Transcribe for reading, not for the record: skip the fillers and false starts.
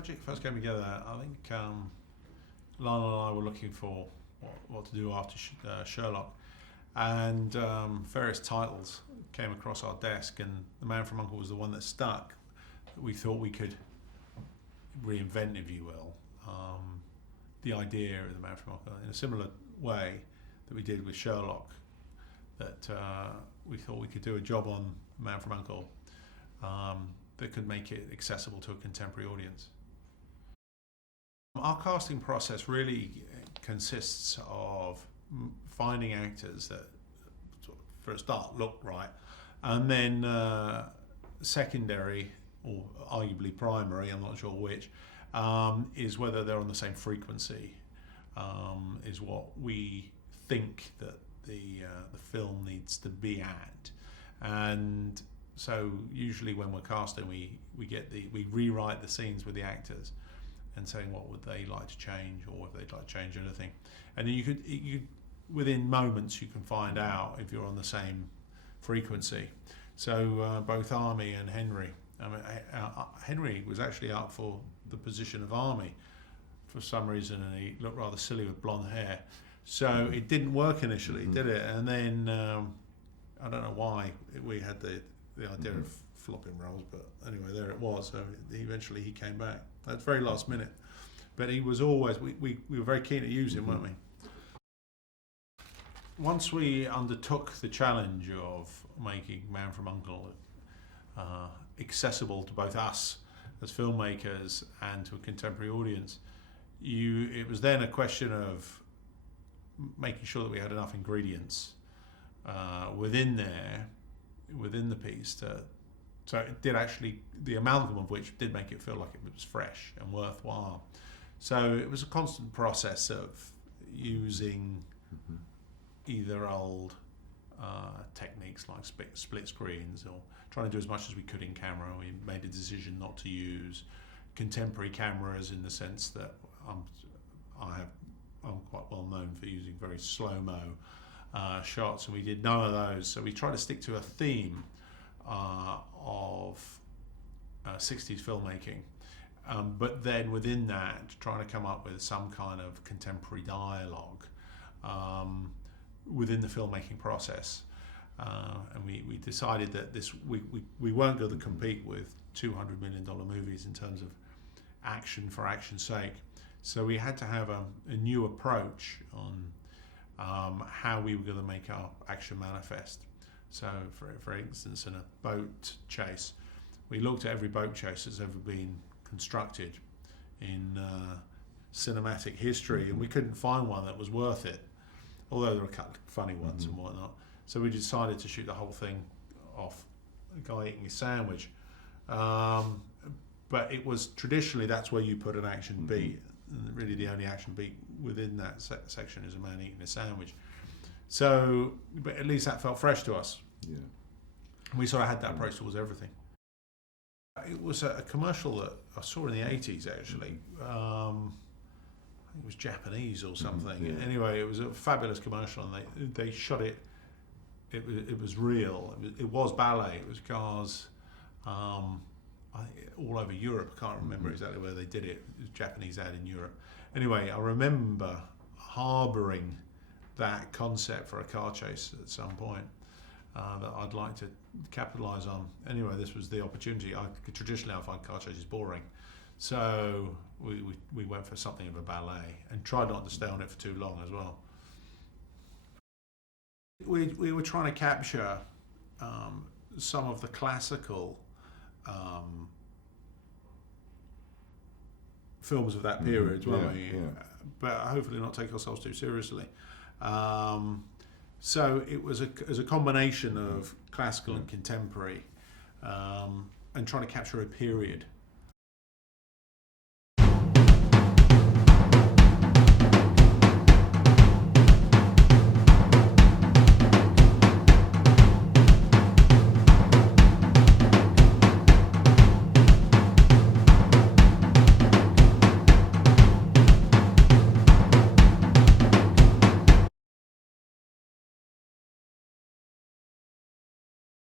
project first came together, I think Lionel and I were looking for what to do after Sherlock, and various titles came across our desk, and The Man from U.N.C.L.E. was the one that stuck. We thought we could reinvent, if you will, the idea of The Man from U.N.C.L.E. in a similar way that we did with Sherlock, that we thought we could do a job on The Man from U.N.C.L.E. That could make it accessible to a contemporary audience. Our casting process really consists of finding actors that, for a start, look right, and then secondary, or arguably primary, I'm not sure which, is whether they're on the same frequency, is what we think that the film needs to be at. And so usually when we're casting, we rewrite the scenes with the actors and saying what would they like to change, or if they'd like to change anything. And then you could within moments you can find out if you're on the same frequency. So both Army and Henry. Henry was actually up for the position of Army for some reason, and he looked rather silly with blonde hair. So it didn't work initially, did it? And then I don't know why we had the idea of flopping roles, but anyway, there it was. So eventually he came back. That's very last minute, but he was always. We were very keen to use him, weren't we? Once we undertook the challenge of making Man from U.N.C.L.E. Accessible to both us as filmmakers and to a contemporary audience, it was then a question of making sure that we had enough ingredients within the piece so it did actually, the amalgam of which did make it feel like it was fresh and worthwhile. So it was a constant process of using either old techniques like split screens, or trying to do as much as we could in camera. We made a decision not to use contemporary cameras, in the sense that I'm quite well known for using very slow-mo shots, and we did none of those. So we tried to stick to a theme of 60s filmmaking, but then within that trying to come up with some kind of contemporary dialogue within the filmmaking process. And we decided that we weren't going to compete with $200 million movies in terms of action for action's sake. So we had to have a new approach on how we were going to make our action manifest. So for instance, in a boat chase, we looked at every boat chase that's ever been constructed in cinematic history, and we couldn't find one that was worth it, although there were a couple of funny ones and whatnot. So we decided to shoot the whole thing off a guy eating his sandwich. But it was traditionally, that's where you put an action beat. And really the only action beat within that section is a man eating a sandwich. So, but at least that felt fresh to us. Yeah. We sort of had that approach towards everything. It was a commercial that I saw in the 80s, actually. I think it was Japanese or something. Yeah. Anyway, it was a fabulous commercial, and they shot it. It was real. It was ballet. It was cars all over Europe. I can't remember exactly where they did it. It was a Japanese ad in Europe. Anyway, I remember harbouring that concept for a car chase at some point that I'd like to capitalise on. Anyway, this was the opportunity. Traditionally, I find car chases boring. So we went for something of a ballet and tried not to stay on it for too long as well. We were trying to capture some of the classical films of that period, weren't we? Yeah. But hopefully not take ourselves too seriously. So it was a combination of classical and contemporary, and trying to capture a period.